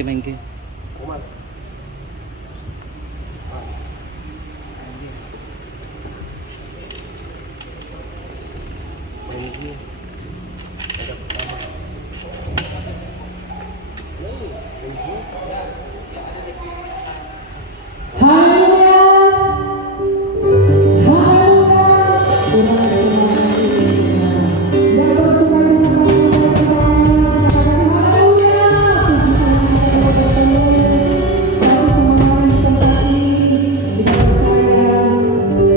Maingke.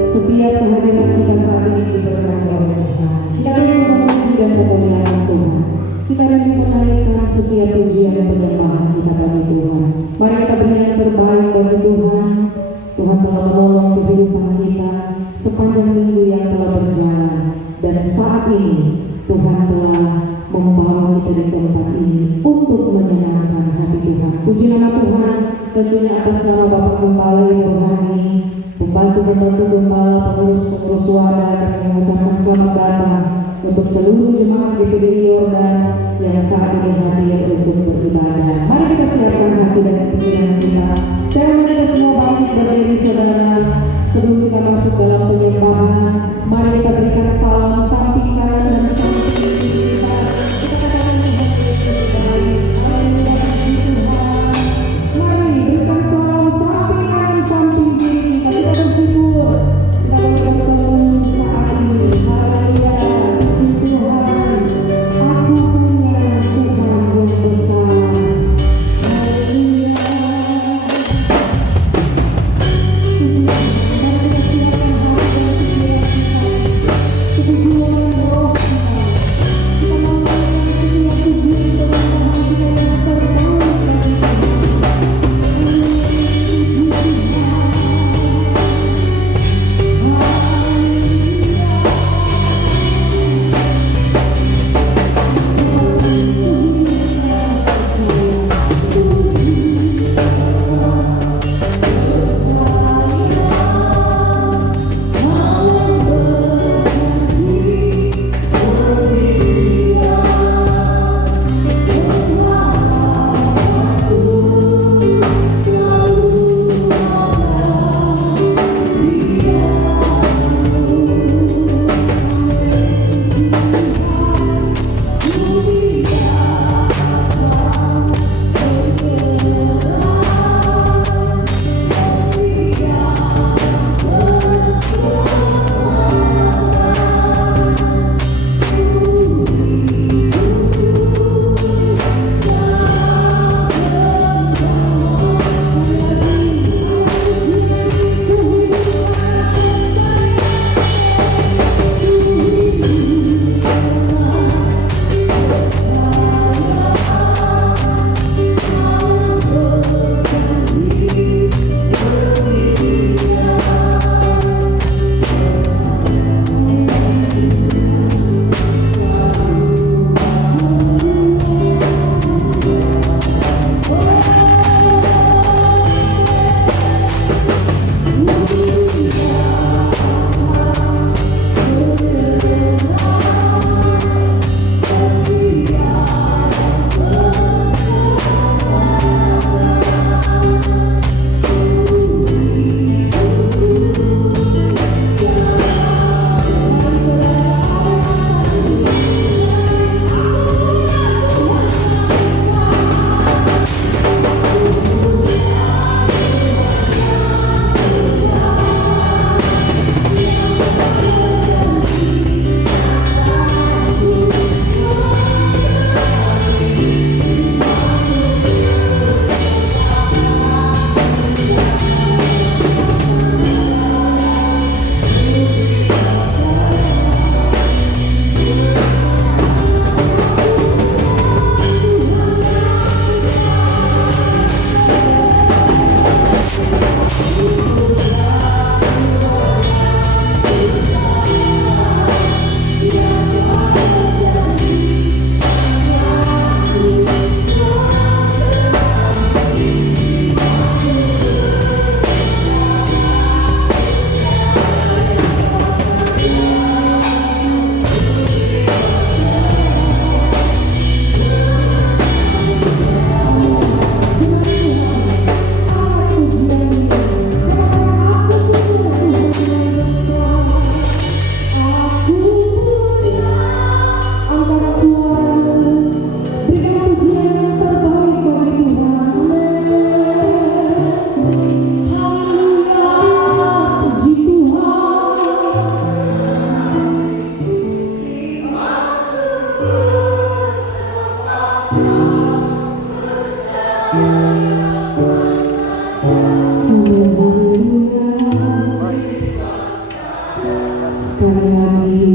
Setiap kehadiran kita saat ini diberkati oleh Tuhan. Kita rindu memuji dan memuliakan Tuhan. Kita rindu menaikkan setiap pujian dan penyembahan kita bagi Tuhan. Mari kita beri yang terbaik bagi Tuhan. Tuhan telah menolong kehidupan kita sepanjang minggu yang telah berjalan. Dan saat ini Tuhan telah membawa kita di tempat ini untuk menyenangkan hati Tuhan. Puji nama Tuhan tentunya atas nama Bapak Gembala Ibu Rohani, pembantu-pembantu Gembala, pengurus-pengurus wadah, kami mengucapkan selamat datang untuk seluruh jemaat GPDI Yordan yang saat ini hadir untuk beribadah. Mari kita siapkan hati dan pikiran kita. Saya mengajak semua bangkit berdiri saudara. Sebelum kita masuk dalam penyembahan, mari kita berikan salam samping kanan dan samping kiri kita. Kita katakan Tuhan Yesus baik. Haleluya, puji Tuhan. Mari berikan salam samping kanan samping kiri kita. Kita bersyukur. Kita berdoa saat ini. Haleluya, puji Tuhan. Aku punya Tuhan yang besar. Haleluya. Puji Tuhan. Mari kita siapkan hati. Sekali lagi,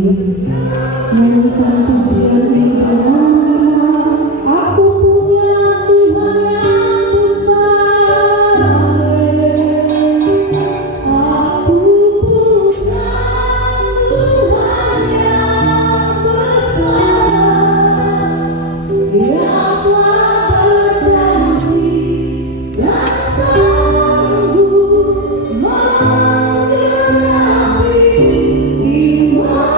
nyanyikan pujian firman-Nya. Aku punya Tuhan yang besar, amin. Aku punya Tuhan yang besar, Dia telah berjanji dan sanggup menggenapi iman.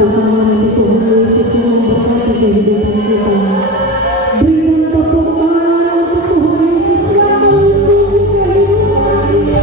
Tuhan, Tuhan Yesus yang memberkati kehidupan kita. Berikan pertolongan untuk Tuhan Yesus yang melindungi kehidupan kita.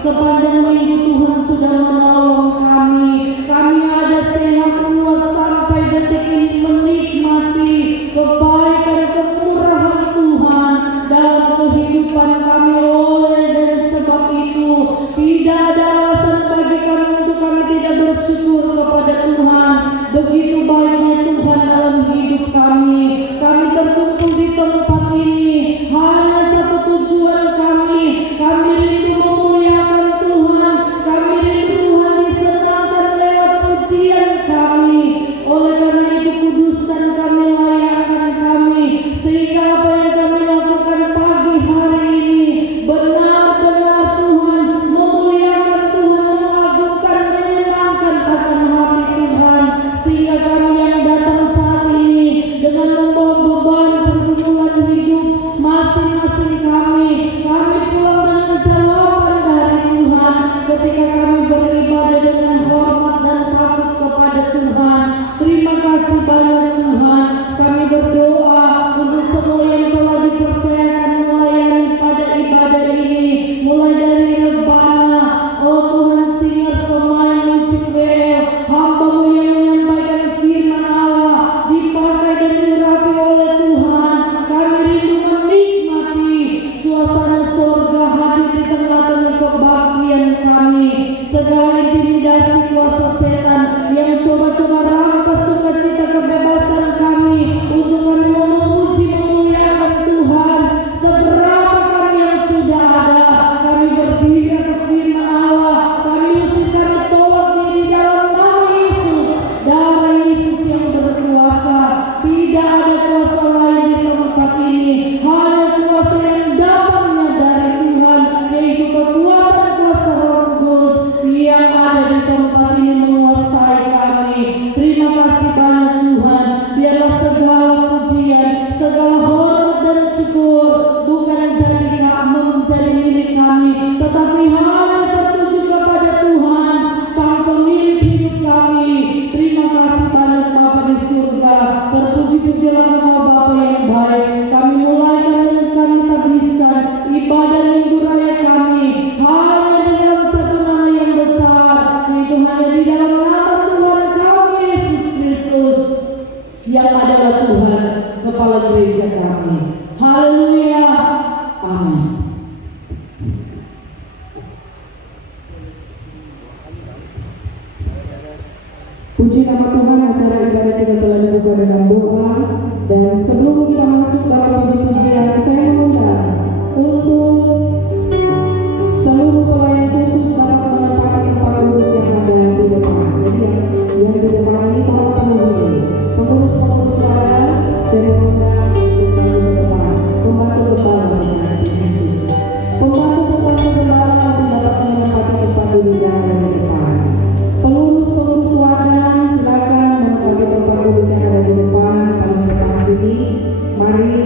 Sepanjang minggu Tuhan sudah menolong kami. Kami ada sehat kuat sampai detik ini menikmati kebaikan kemurahan Tuhan dalam kehidupan kami. Oleh dan sebab itu tidak ada alasan bagi kami untuk kami tidak bersyukur kepada Tuhan. Begitu baiknya Tuhan dalam hidup kami. Kami terkumpul di tempat ini hanya satu tujuan kami. Kami rindu memuliakan Tuhan. Kami rindu Tuhan disenangkan lewat pujian kami. Oleh karena itu kuduskan kami, layakkan kami, sehingga apa yang kami lakukan pagi hari ini benar-benar Tuhan memuliakan Tuhan, mengagungkan, menyenangkan akan hati Tuhan. Sehingga kami yang datang saat ini dengan membawa beban pergumulan hidup masing-masing kami pulang dengan jawaban dari Tuhan ketika kami beribadah dengan hormat dan takut kepada Tuhan. Terima kasih banyak Tuhan. Kami berdoa untuk semua yang telah dipercayakan melayani pada ibadah ini, mulai dari rebana, oh Tuhan, singer, pemain musik WL, hamba-Mu yang menyampaikan firman Allah, dipakai dan diurapi oleh Tuhan. Kami rindu menikmati suasana surga hadir di tengah-tengah kebaktian kami. Segala intimidasi kuasa setan yang coba-coba rampas sukacita kebebasan kami untuk kami memuji memuliakan Tuhan. Seberapa kami yang sudah ada, kami berdiri atas firman Allah. Kami usir, kami tolak diri dalam nama Yesus, darah Yesus yang berkuasa. Tidak ada kuasa lain di tempat ini, hanya kuasa yang datangnya dari Tuhan, yaitu kekuatan kuasa Roh Kudus yang ada di tempat ini menguasai kami. Terima kasih banyak Tuhan. Biarlah segala pujian, segala hormat dan syukur bukan menjadi milik kami, tetapi hanya tertuju kepada Tuhan, Sang Pemilik hidup kami. Terima kasih banyak Bapa di surga. Terpuji-pujilah nama Bapa, kepala gereja kami. Haleluya. Amin. Puji nama Tuhan, acara ibadah kita telah dibuka dengan doa. Dan sebelum kita masuk dalam puji-pujian, saya mengundang untuk seluruh pelayan khusus dapat menempati tempat duduk yang ada di depan. Jadi yang di depan ini para penghuni, pengurus-pengurus pada, saya mengundang untuk maju ke depan, membantu gembala pembantu gembala untuk dapat menempati tempat duduk yang ada di depan. Pengurus-pengurus wadah, silakan menempati tempat duduk yang ada di depan. Kami depan sini, mari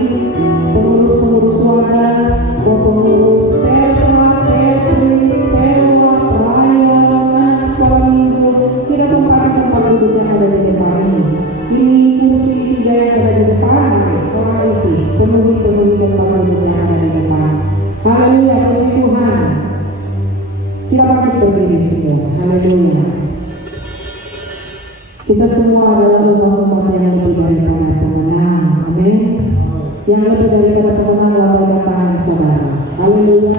pengurus-pengurus wadah, pengurus perwa, perpri, perwa, rayon, anak sekolah minggu, kita tempati tempat duduk yang ada di depan ini. Ini kursi 3 yang ada di depan, orang isi, penuhi tempat duduk yang ada di depan. Haleluya, puji Tuhan. Kita bangkit berdiri semua. Haleluya. Kita semua adalah umat-umat yang lebih daripada pemenang. Amin. Yang lebih daripada pemenang lambaikan tangan saudara. Haleluya.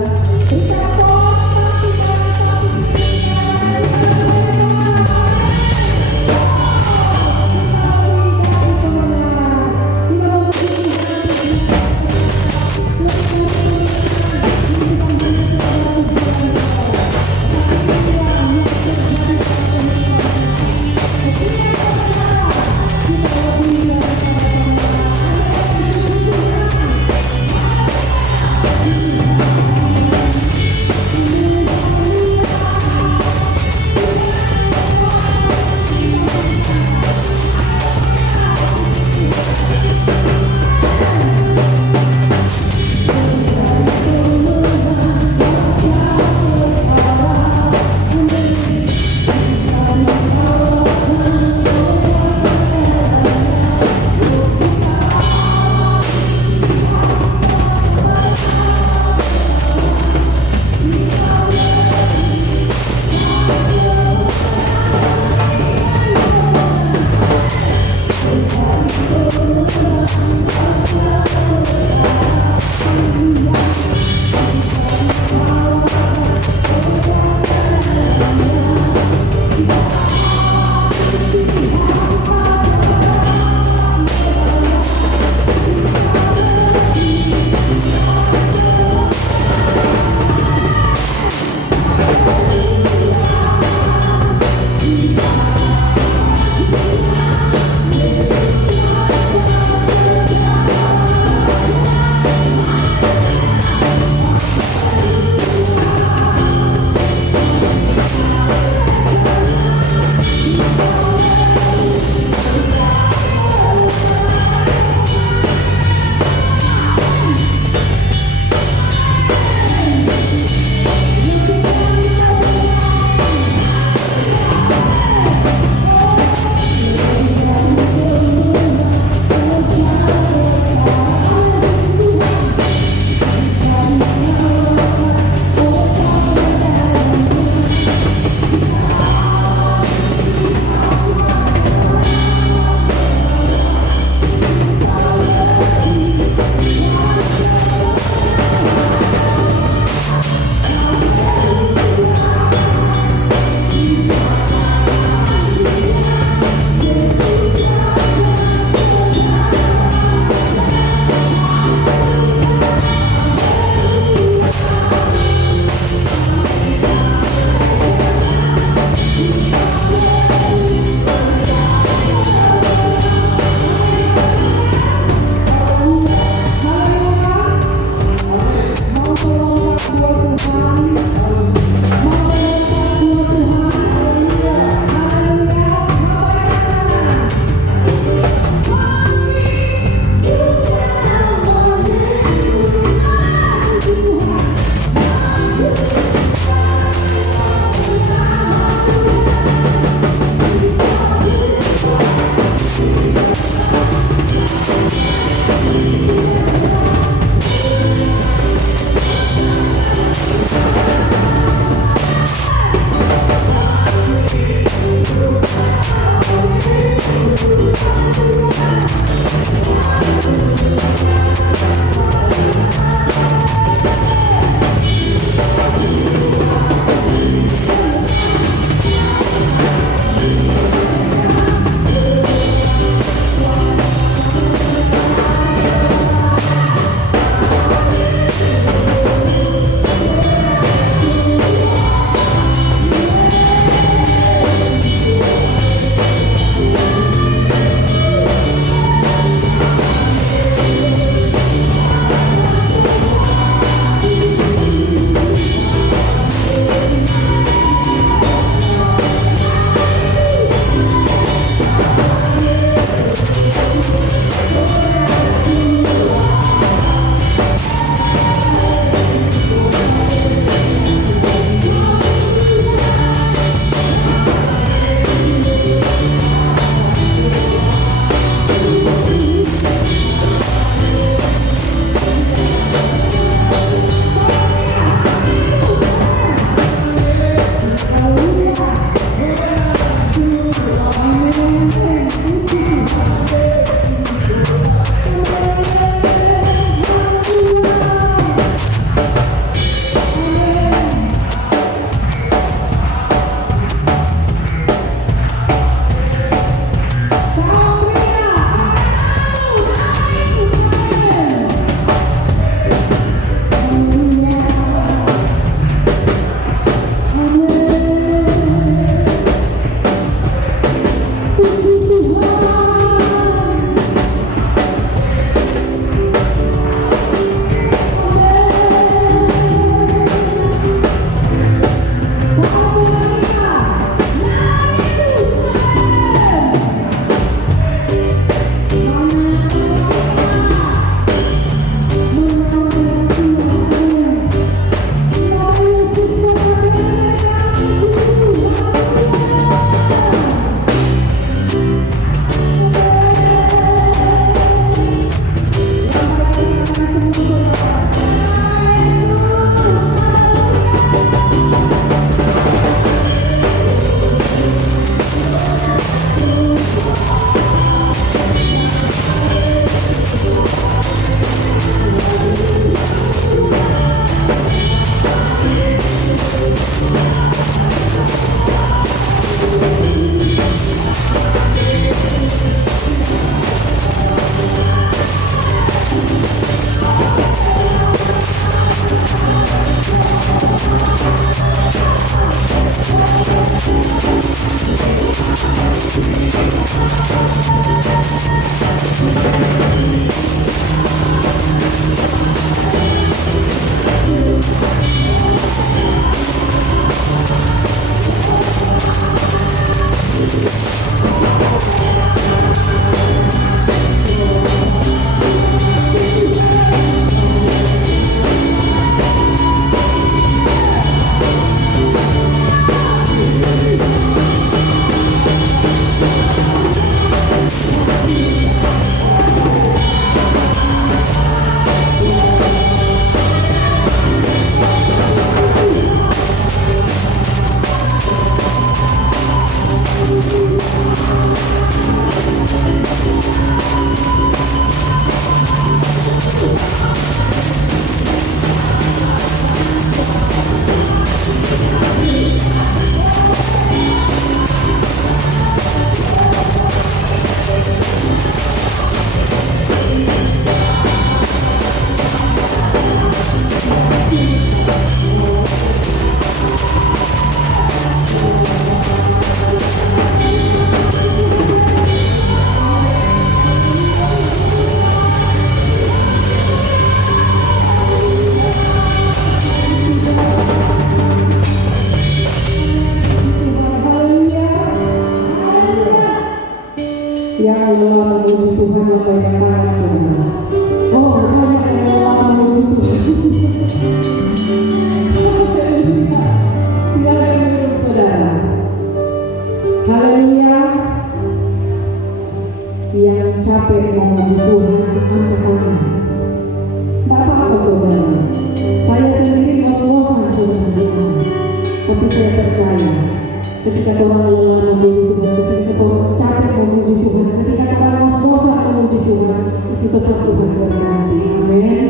ketika orang lelah memuji Tuhan, ketika orang capek memuji Tuhan, ketika orang ngos-ngosan memuji Tuhan, itu tetap Tuhan berkati. Amin.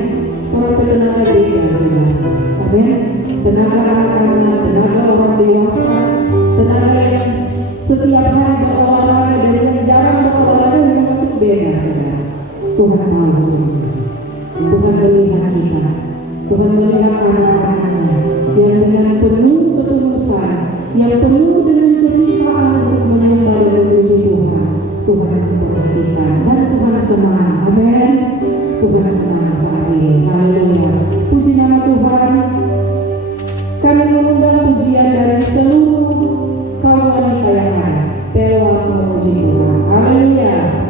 Orang tenaga beda saudara. Amin. Tenaga anak-anak, tenaga orang dewasa, tenaga yang setiap hari berolahraga dan yang jarang berolahraga memang itu beda saudara. Tuhan tahu semua. Tuhan melihat kita. Tuhan melihat anak-anaknya yang dengan penuh ketulusan, yang penuh dengan kecintaan untuk menyembah dan memuji Tuhan. Tuhan memperhatikan dan Tuhan senang. Amin. Tuhan senang saat ini. Haleluya. Puji nama Tuhan. Kami mengundang pujian dari seluruh kaum wanita yang ada. Telah memuji Tuhan. Haleluya.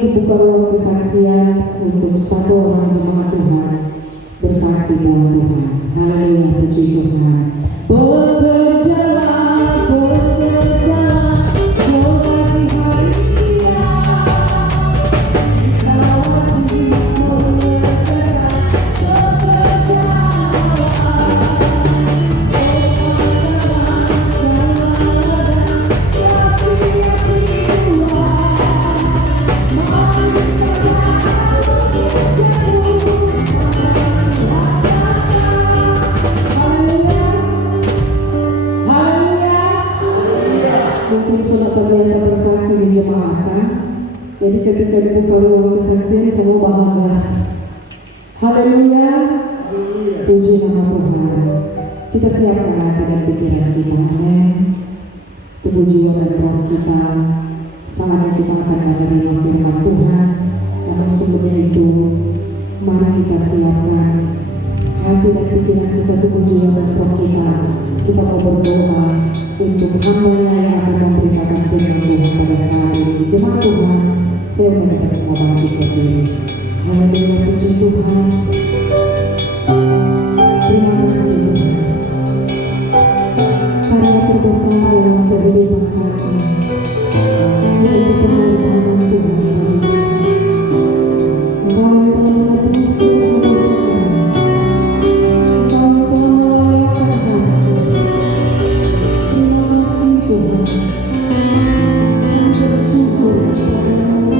dibuka ruang kesaksian untuk satu orang jemaat Tuhan bersaksi bahwa Tuhan. Haleluya, puji Tuhan. Bekerjalah, bekerjalah seperti hari ini. Kau wajib mengerjakan mungkin sudah terbiasa bersaksi di jemaat kan? Jadi ketika dibuka ruang kesaksian semua bahagia. Haleluya, puji nama Tuhan. Kita siapkan hati dan pikiran kita, amin. Tubuh jiwa dan roh kita, saatnya kita akan menerima firman Tuhan. Karena sebelum itu, mari kita siapkan hati dan pikiran kita, tubuh jiwa dan roh kita. Kita mau berdoa untuk hamba-Nya yang akan memberitakan firman Tuhan pada saat ini. Jemaat Tuhan, saya mengajak semua bangkit berdiri. Haleluya, puji Tuhan. Terima kasih Tuhan. Karya terbesar dalam kehidupan kami. Itu pengorbanan Tuhan. Engkau yang telah menebus dosa-dosa kami. Engkau yang telah melayani kami. Terima kasih Tuhan. Bersyukur kepada-Mu.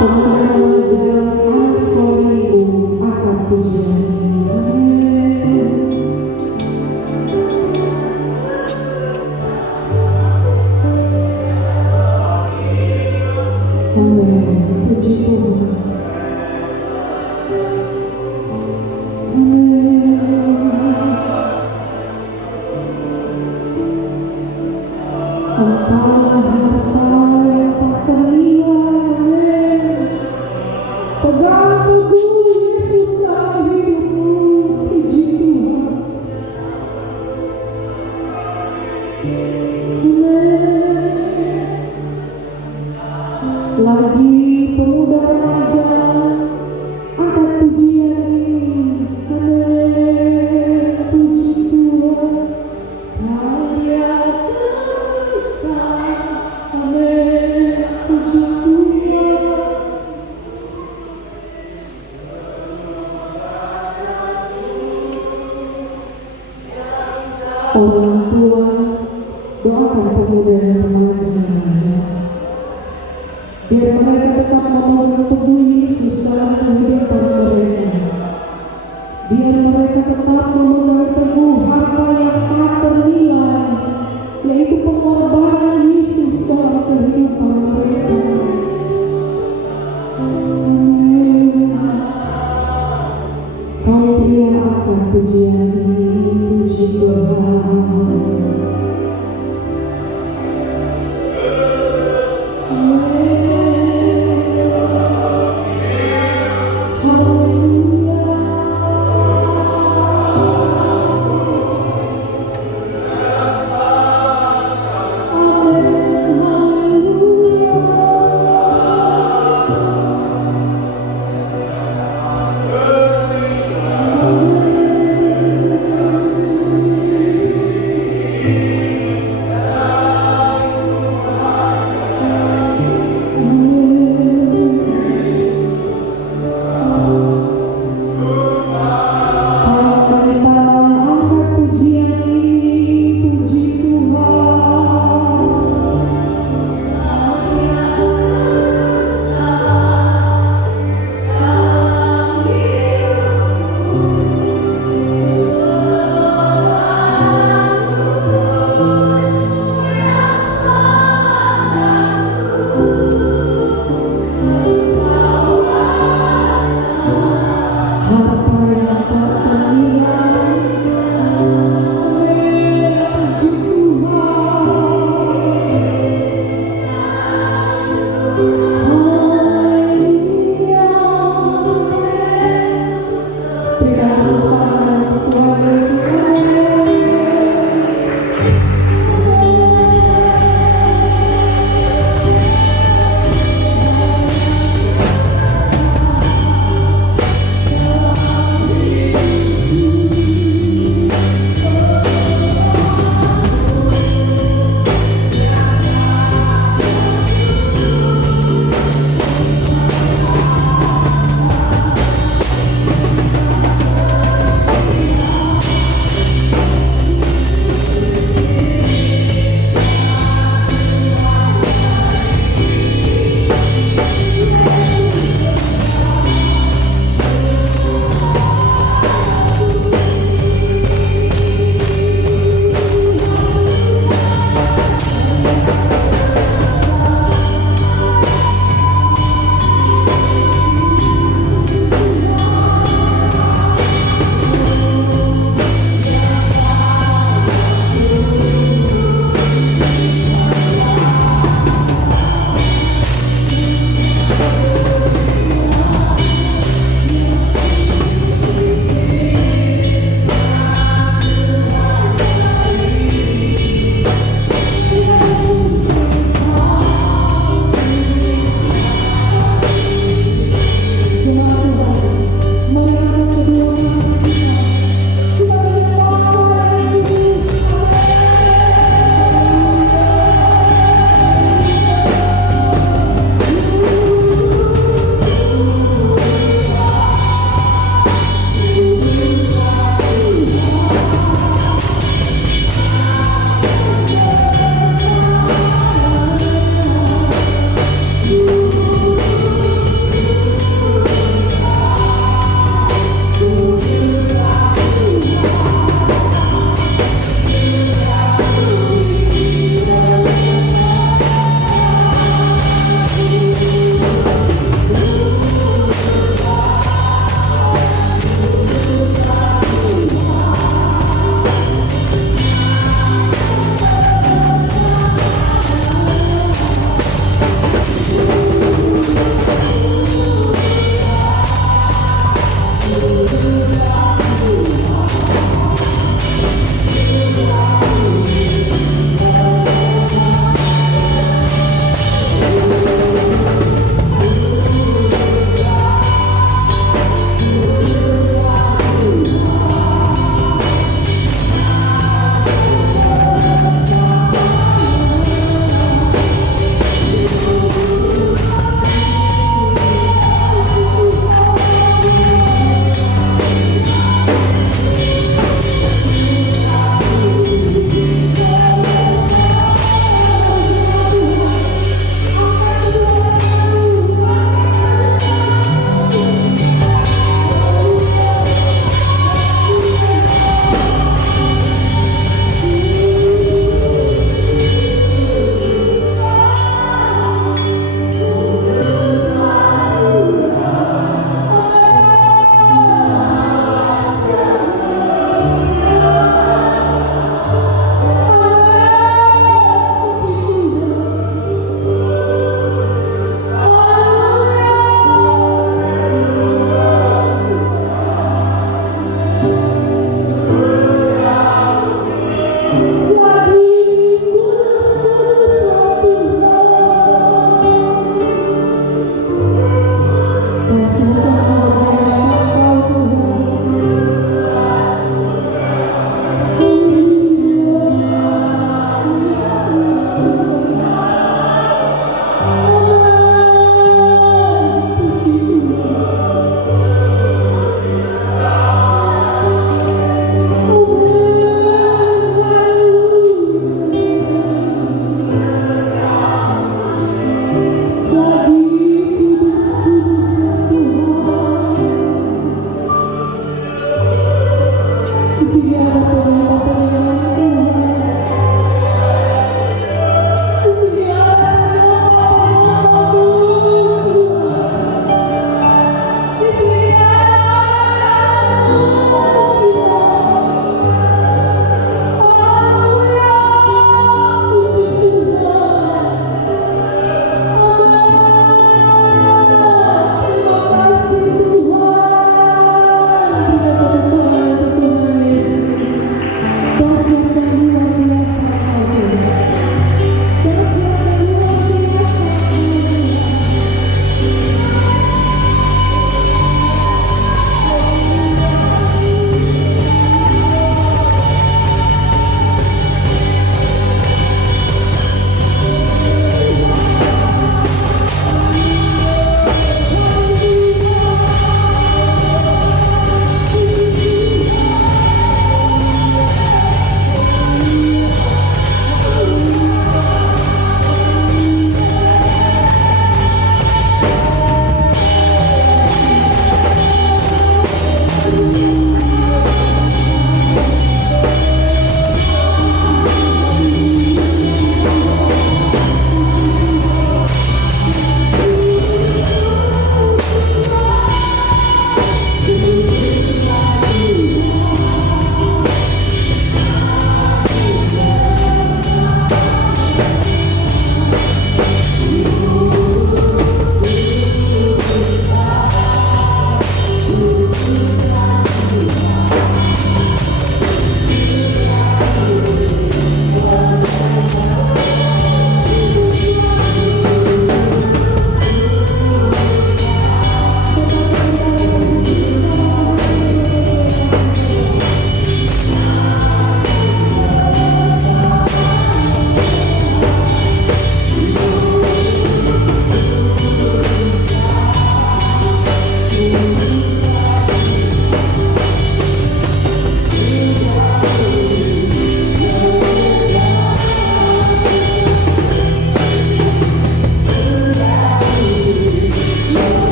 Pengenalan wajah anak suamimu akan pujian ini. Amin. Amin. Puji Tuhan. Engkau harta yang tak ternilai. Pegang teguh Yesus dalam hidupmu. Puji Tuhan. Amin. Lagi pemuda remaja angkat pujian ini. Amin. Puji Tuhan. Karya terbesar. Amin. Puji Tuhan. Orang tua, doakan pemuda dan remaja, biar mereka tetap memegang teguh Yesus dalam kehidupan mereka. Biar mereka tetap memegang teguh harta yang tak ternilai, yaitu pengorbanan Yesus dalam kehidupan mereka. Amin. Kau pria akan pujian ini. Puji Tuhan.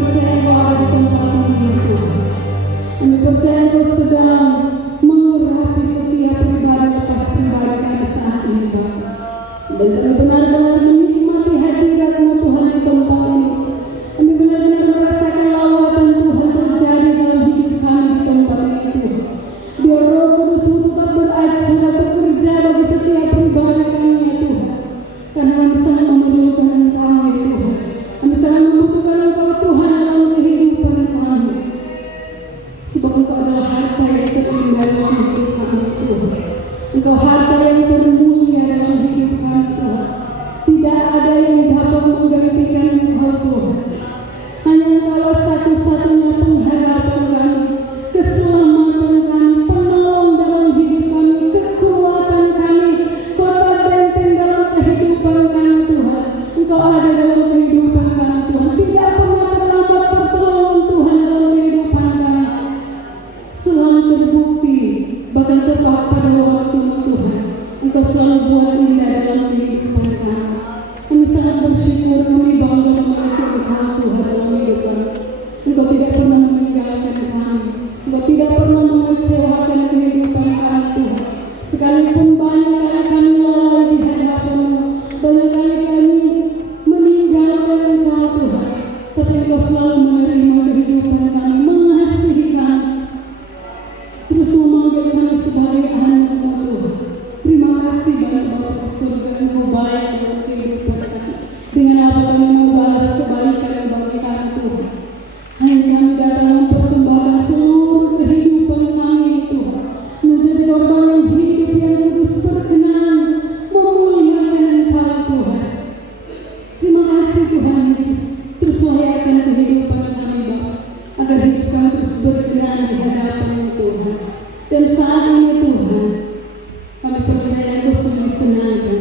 percaya Engkau ada di tempat ini ya Tuhan. Kami percaya Engkau sedang mengurapi setiap pribadi lepas pribadi kami saat ini Bapa. Dan kami benar-benar menikmati hadirat-Mu Tuhan di tempat ini. Kami benar-benar merasakan lawatan Tuhan terjadi dalam hidup kami di tempat ini Tuhan. Biar Roh Kudus tetap beracara bekerja bagi setiap pribadi kami ya Tuhan. Karena kami sangat memerlukan Engkau ya Tuhan. Kami sangat membutuhkan Engkau Tuhan dalam kehidupan kami. Sebab Engkau adalah harta yang terindah dalam hidup kami Tuhan. Engkau harta yang termulia dalam hidup kami Tuhan. Tidak ada yang dapat menggantikan Engkau Tuhan. Hanya Engkau satu-satunya pengharapan kami, keselamatan kami, penolong dalam hidup kami, kekuatan kami, kota benteng dalam kehidupan kami Tuhan. Engkau ada dalam kehidupan kami Tuhan. Tidak pernah terlambat pertolongan Tuhan dalam kehidupan kami. Selalu terbukti, bahkan tepat pada waktu Tuhan. Engkau selalu buat indah dalam kehidupan kami. Kami sangat bersyukur, kami bangga memiliki Engkau Tuhan dalam hidup kami. Engkau tidak pernah meninggalkan kami. Engkau tidak pernah mengecewakan kehidupan kami Tuhan. Sekalipun banyak kali kami lalai di hadapan-Mu, banyak kali kami meninggalkan Engkau Tuhan, tapi Engkau selalu menerima kehidupan kami, mengasihi kami, terus memanggil kami sebagai anak-Mu Tuhan. Terima kasih banyak Bapa surga, Engkau baik dalam kehidupan kami. Dengan apa kami mau balas kebaikan bagi kami Tuhan. Hanya kami datang mempersembahkan seluruh kehidupan kami Tuhan, menjadi korban yang hidup yang kudus berkenan, memuliakan Engkau Tuhan. Terima kasih Tuhan Yesus. Terus layakan kehidupan kami Bapa, agar hidup kami terus berkenan di hadapan-Mu Tuhan. Dan saat ini Tuhan, kami percaya Engkau sungguh senangkan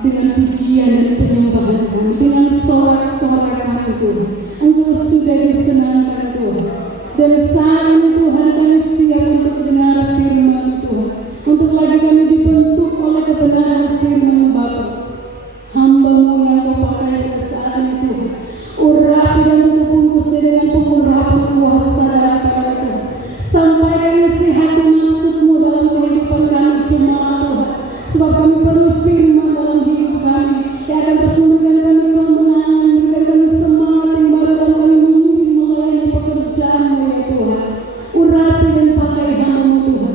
dengan pujian dan penyembahan kami, dengan sorak-sorai kami Tuhan. Engkau sudah disenangkan Tuhan. Dan saat ini Tuhan kami siap untuk mendengar firman Tuhan, untuk lagi kami dibentuk oleh kebenaran firman Bapa. Hamba-Mu yang Kau pakai pada saat ini Tuhan, urapi dan tutup dengan pengurapan kuasa daripada Tuhan. Sampaikan nasihat dan maksud-Mu dalam kehidupan kami jemaat Tuhan. Sebab kami perlu firman dalam hidup kami yang akan terus memberikan kami kemenangan, memberikan kami semangat yang baru dalam kami mengiring melayani pekerjaan-Mu ya Tuhan. Urapi dan pakai hamba-Mu Tuhan.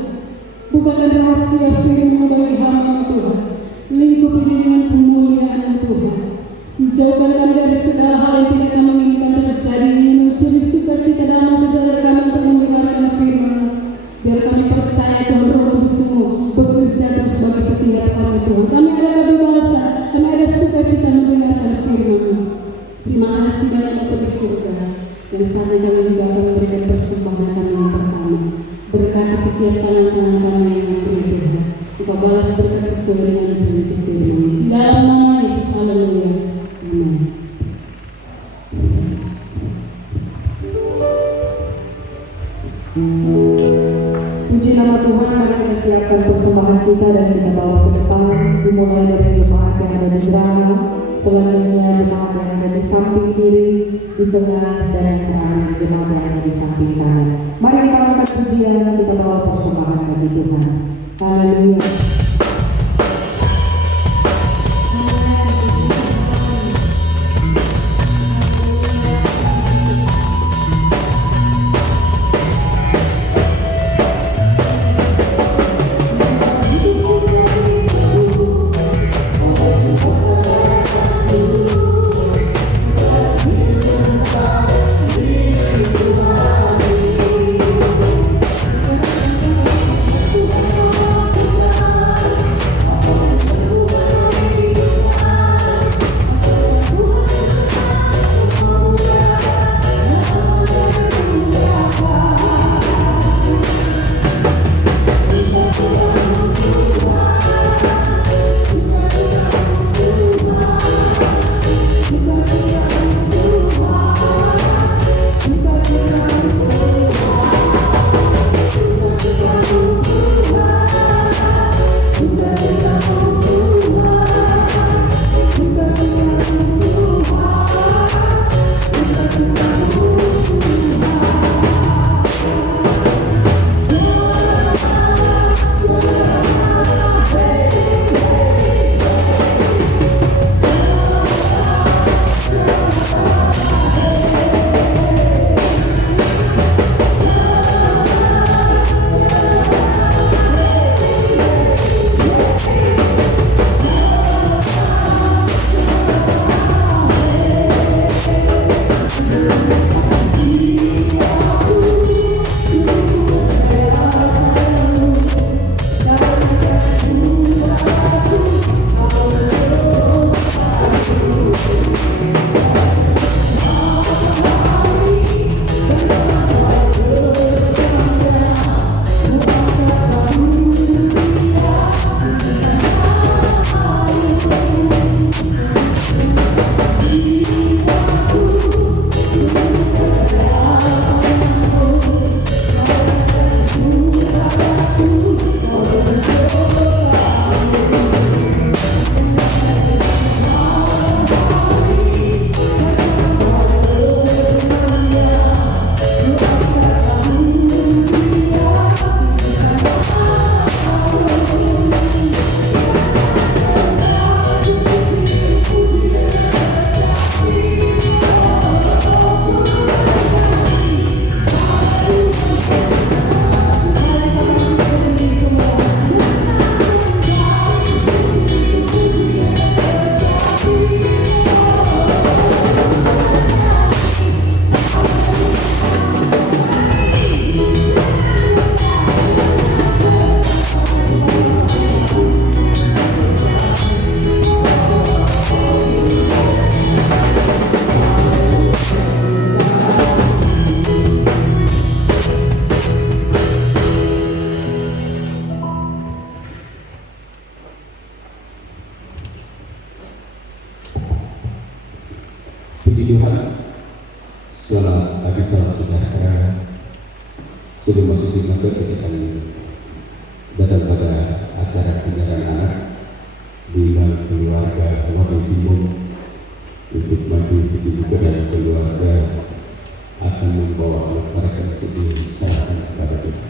Bukakan rahasia firman-Mu bagi hamba-Mu Tuhan. Lingkupi dengan kemuliaan Tuhan. Jauhkan kami dari segala hal yang tidak kami inginkan terjadi, mencuri sukacita dalam saudara kami untuk mendengarkan firman-Mu. Biar kami percaya Tuhan Roh Kudus-Mu bekerja terus bagi setiap kami Tuhan. Kami ada kebebasan, kami ada sukacita mendengarkan firman-Mu. Terima kasih banyak Bapa di surga. Dan saat ini kami juga akan memberikan persembahan kami yang pertama. Berkati setiap tangan-tangan kami yang memberi Tuhan. Engkau balas berkat sesuai dengan janji firman-Mu. Dalam nama Yesus, haleluya. Amin. Puji nama Tuhan, mari kita siapkan persembahan kita dan kita bawa ke depan. Dimulai dari jemaat yang ada di Gerana, selanjutnya jemaat yang ada di samping kiri, di tengah, dan yang terakhir jemaat yang ada di samping kanan. Mari kita angkat pujian, kita bawa persembahan bagi Tuhan. Haleluya. Tuhan bagi salam sejahtera sebelum masuk di materi kita kali ini. Datang pada acara penyerahan anak di keluarga Wabi Timur untuk maju di dalam keluarga akan membawa anak mereka untuk diserahkan kepada Tuhan.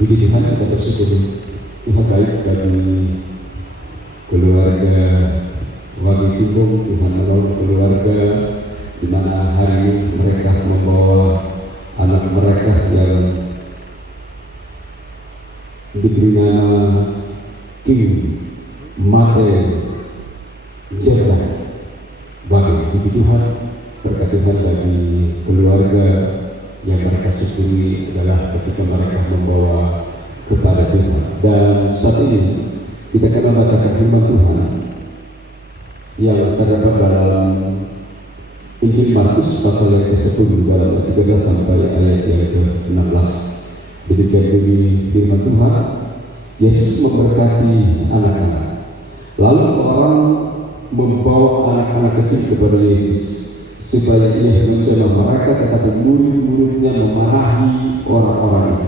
Puji Tuhan, kita bersyukur Tuhan baik bagi keluarga Wabi Timur. Tuhan menolong keluarga di mana hari ini mereka membawa anak mereka yang diberi nama King Mate Jerdah. Bagi puji Tuhan, berkat Tuhan bagi keluarga yang mereka syukuri adalah ketika mereka membawa kepada Tuhan. Dan saat ini kita akan membacakan firman Tuhan yang terdapat dalam Injil Markus pasal yang ke-10 dalam ayat 13 sampai ayat yang ke-16. Demikian bunyi firman Tuhan. Yesus memberkati anak-anak. Lalu orang membawa anak-anak kecil kepada Yesus supaya ia menjamah mereka, tetapi murid-muridnya memarahi orang-orang itu.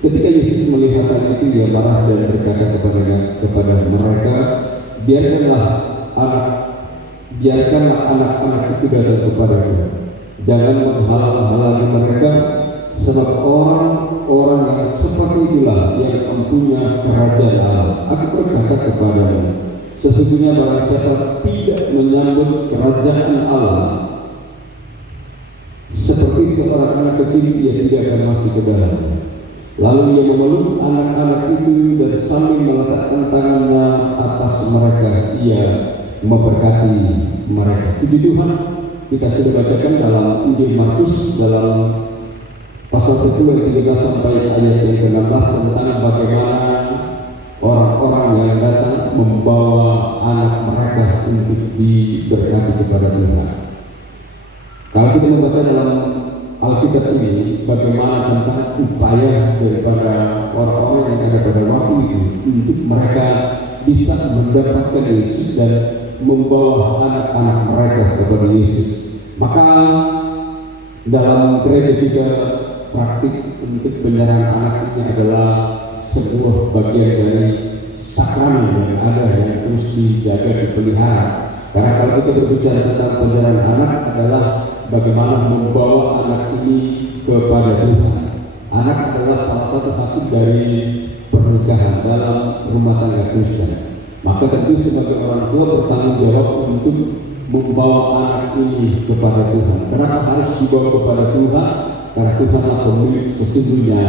Ketika Yesus melihat hal itu, ia marah dan berkata kepada mereka, biarkanlah anak-anak itu datang kepadaku, jangan menghalang-halangi mereka, sebab orang-orang yang seperti itulah yang mempunyai kerajaan Allah. Aku berkata kepadamu, sesungguhnya barang siapa tidak menyambut kerajaan Allah seperti seorang anak kecil, ia tidak akan masuk ke dalamnya. Lalu ia memeluk anak-anak itu dan sambil meletakkan tangannya atas mereka, ia memberkati mereka. Puji Tuhan, kita sudah bacakan dalam Injil Markus dalam pasal 1 ayat 13 sampai ayat yang ke-16 tentang bagaimana orang-orang yang datang membawa anak mereka untuk diberkati kepada Tuhan. Kalau kita membaca dalam Alkitab ini bagaimana tentang upaya daripada orang-orang yang ada pada waktu itu untuk mereka bisa mendapatkan Yesus dan membawa anak-anak mereka kepada Yesus. Maka dalam gereja juga praktik untuk penyerahan anak ini adalah sebuah bagian dari sakramen yang ada yang terus dijaga, dipelihara. Karena kalau kita berbicara tentang penyerahan anak adalah bagaimana membawa anak ini kepada Tuhan. Anak adalah salah satu hasil dari pernikahan dalam rumah tangga Kristen. Maka tentu sebagai orang tua bertanggung jawab untuk membawa anak ini kepada Tuhan. Kenapa harus dibawa kepada Tuhan? Karena Tuhanlah pemilik sesungguhnya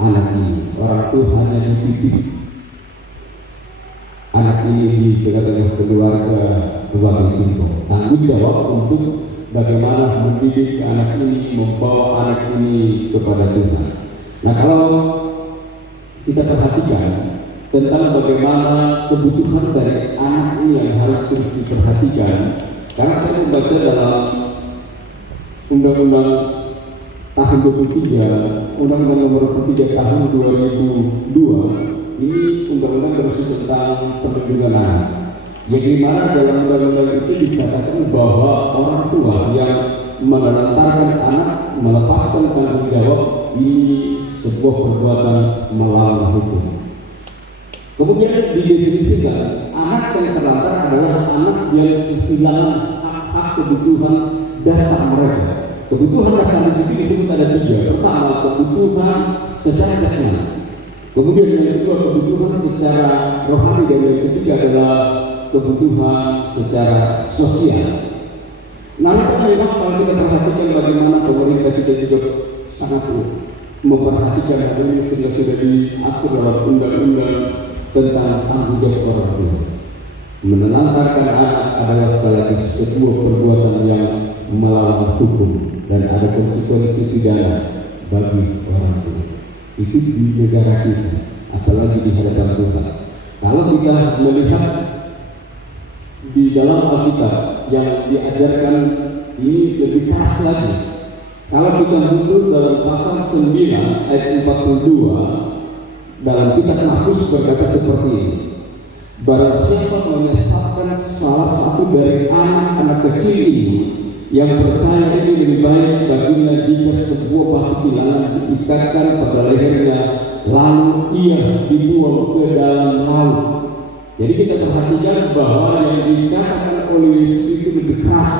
anak ini. Orang tua hanya dititip anak ini di tengah-tengah keluarga Wabi Timur. Tanggung jawab untuk bagaimana mendidik anak ini, membawa anak ini kepada Tuhan. Nah, kalau kita perhatikan tentang bagaimana kebutuhan dari anak ini yang harus terus diperhatikan, karena saya membaca dalam Undang-Undang tahun 23, Undang-Undang nomor 23 tahun 2002, ini undang-undang berisi tentang perlindungan anak. Yang dimana dalam undang-undang itu dikatakan bahwa orang tua yang menelantarkan anak melepaskan tanggung jawab ini sebuah perbuatan melawan hukum. Kemudian didefinisikan anak yang terlantar adalah anak yang kehilangan hak-hak kebutuhan dasar mereka. Kebutuhan dasar di sini disebut ada 3. Pertama, kebutuhan secara jasmani. Kemudian yang kedua, kebutuhan secara rohani, dan yang ketiga adalah kebutuhan secara sosial. Nah, memang kalau kita perhatikan bagaimana pemerintah kita juga sangat memperhatikan hal ini sehingga sudah diatur dalam undang-undang tentang tanggung jawab orang tua. Menelantarkan anak adalah sekali lagi sebuah perbuatan yang melawan hukum dan ada konsekuensi pidana bagi orang tua. Itu di negara kita. apalagi di hadapan Tuhan. Kalau kita melihat di dalam Alkitab yang diajarkan ini lebih keras lagi. Kalau kita mundur dalam pasal 9 ayat 42 dalam kitab Markus berkata seperti ini. Barang siapa menyesatkan salah satu dari anak-anak kecil ini, yang percaya ini lebih baik baginya jika sebuah batu bilangan diikatkan pada lehernya, lalu ia dibuang ke dalam laut. Jadi kita perhatikan bahwa yang dikatakan oleh Yesus itu lebih keras,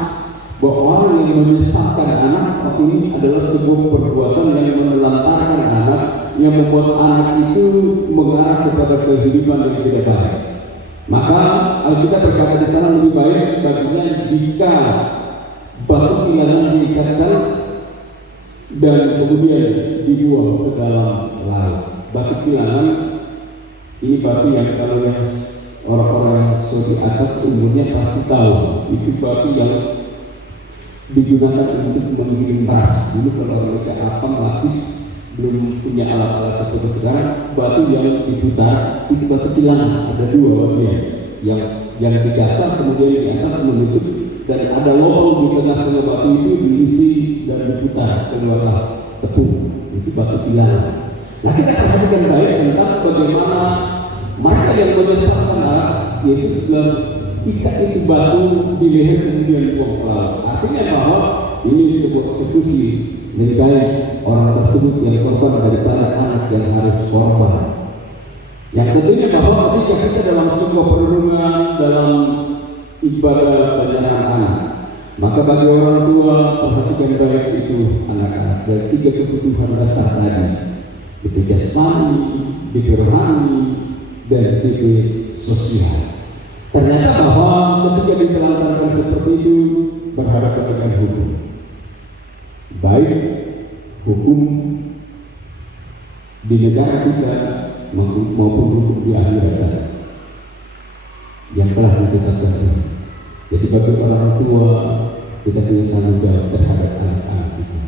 bahwa orang yang menyesatkan anak ini adalah sebuah perbuatan yang menelantarkan anak, yang membuat anak itu mengarah kepada kehidupan yang tidak baik. Maka Alkitab berkata di sana lebih baik baginya jika batu bilangan diikatkan dan kemudian dibuang ke dalam laut. Batu bilangan ini batu yang kalau yang orang-orang yang di atas umurnya pasti tahu, itu batu yang digunakan untuk menggiling beras. Dulu kalau mereka apa melapis belum punya alat-alat seperti sekarang, batu yang diputar itu batu bilangan, ada dua bagian, yang digasah kemudian di atas menutup, dan ada lubang di tengah-tengah batu itu diisi dan diputar keluarlah tepung, itu batu bilangan. Nah, kita perhatikan baik tentang bagaimana mereka yang menyesatkan Yesus bilang ikat itu batu di leher kemudian buang ke laut. Artinya bahwa ini sebuah eksekusi, lebih baik orang tersebut yang korban daripada anak yang harus korban. Yang tentunya bahwa ketika kita dalam sebuah perenungan dalam ibadah penyerahan anak, maka bagi orang tua perhatikan baik itu anak-anak dari 3 kebutuhan dasar tadi, itu jasmani, itu rohani, dan itu sosial. Ternyata bahwa ketika ditelantarkan seperti itu berhadapan dengan hukum, baik hukum di negara kita maupun hukum di akhirat sana yang telah ditetapkan ini. Jadi bagi orang tua kita punya tanggung jawab terhadap anak-anak kita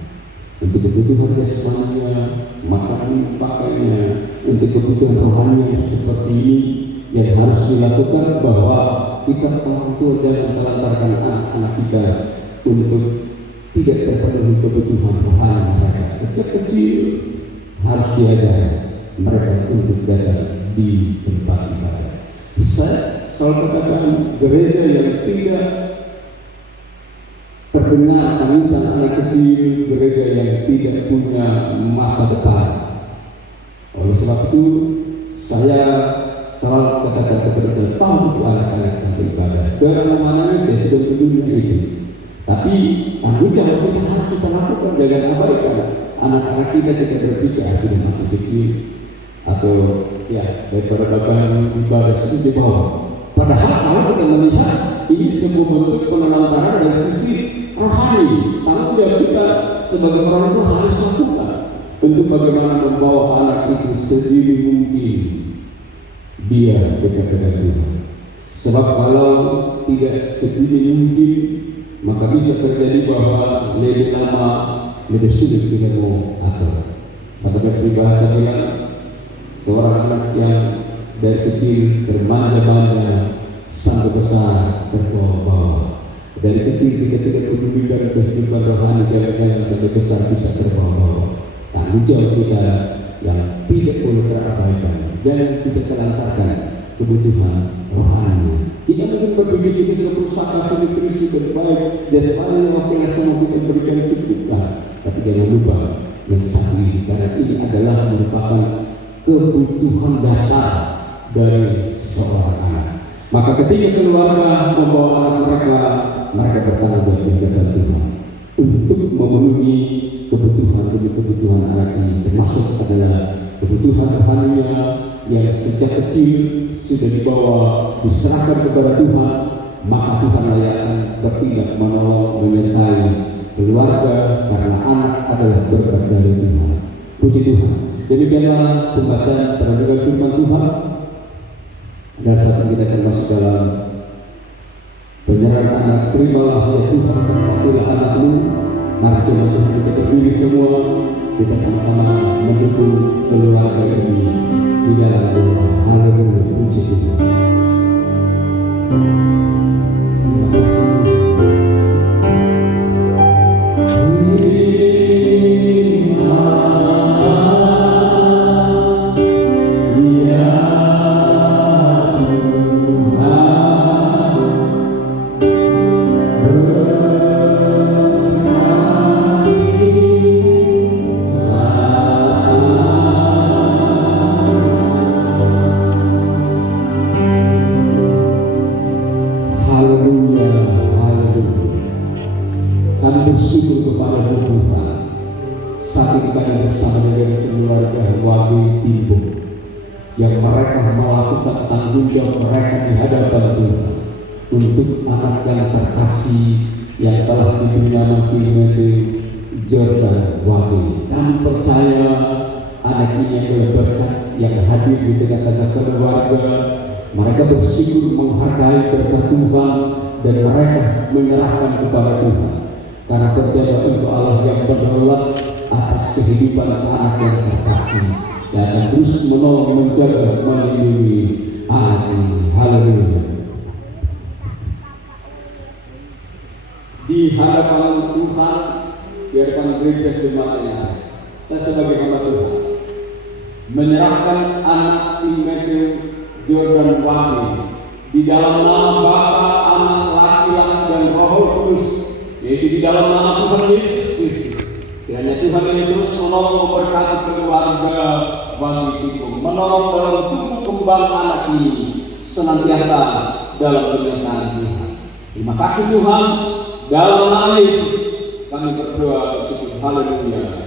untuk kebutuhan jasmaninya, makan pakainya, untuk kebutuhan rohani seperti ini yang harus dilakukan, bahwa kita orang tua jangan melantarkan anak-anak kita untuk tidak terpenuhi kebutuhan rohani mereka. Sejak kecil harus diajar mereka untuk datang di tempat ibadah. Saya selalu katakan gereja yang tidak terdengar tangisan anak kecil, gereja yang tidak punya masa depan. Oleh sebab itu saya selalu katakan kepada Tuhan, anak-anak yang beribadah dalam mana saya sudah dunia itu. Tapi tanggung jawab kita harus kita lakukan, jangan abaikan anak-anak kita berpikir sudah masih kecil atau ya daripada bagian ibadah itu di bawah. Padahal kalau kita melihat ini sebuah bentuk penelantaran dari sisi rohani, tanggung jawab kita sebagai orang tua harus lakukan untuk bagaimana membawa anak itu sedini mungkin dia dekat dengan Tuhan. Sebab kalau tidak sedini mungkin, maka bisa terjadi bahwa lebih lama lebih sulit kita mau atur. Sampai peribahasa bilang seorang anak yang dari kecil termanja-manja sampai besar terbawa-bawa. Dari kecil kita tidak pedulikan kehidupan rohani, jangan sampai besar bisa terbawa-bawa. Tanggung jawab kita yang tidak boleh terabaikan. Jangan kita telantarkan kebutuhan rohani. Kita mungkin berpikir kita sudah berusaha sudah berisi berbaik, jasmani waktu yang sama kita berikan kita, tapi jangan lupa yang satu ini, karena ini adalah merupakan kebutuhan dasar dari seorang anak. Maka ketika keluarga membawa anak mereka bertanggung jawab di hadapan Tuhan untuk memenuhi kebutuhan demi kebutuhan anak ini, termasuk adalah kebutuhan rohaninya yang sejak kecil sudah dibawa diserahkan kepada Tuhan. Maka Tuhan akan bertindak menolong menyertai keluarga, karena anak adalah berkat dari Tuhan. Puji Tuhan. Demikianlah pembacaan terhadap firman Tuhan. Dan saat kita akan masuk dalam penyerahan anak. Terimalah ya Tuhan, berkatilah anakmu. Mari coba Tuhan kita berdiri semua, kita sama-sama mendukung keluarga ini. di dalam doa. Haleluya, puji Tuhan. Terima kasih. Kami bersyukur kepada Tuhan saat kami bersama dengan keluarga Wage Timbuk yang mereka melakukan tanggung jawab mereka di hadapan Tuhan untuk anak yang terkasih yang telah diberi nama Matthew Jordan Wage. Kami percaya anak ini adalah berkat yang hadir di tengah-tengah keluarga. Mereka bersyukur menghargai berkat Tuhan dan mereka menyerahkan kepada Tuhan. Karena percaya Engkau Allah yang berdaulat atas kehidupan anak yang terkasih dan akan terus menolong, menjaga, melindungi anak ini. Haleluya. Di hadapan Tuhan, biarkan gereja jemaat yang ada, saya sebagai hamba Tuhan menyerahkan anak Matthew Jordan Wage di dalam nama Bapa, Anak, Laki-laki dan Roh Kudus, yaitu di dalam nama Tuhan Yesus Kristus. Kiranya Tuhan ini terus menolong memberkati keluarga Wage Timbuk, menolong dalam tumbuh kembang anak ini senantiasa dalam penyertaan Tuhan. Terima kasih Tuhan, dalam nama Yesus kami berdoa bersyukur. Haleluya.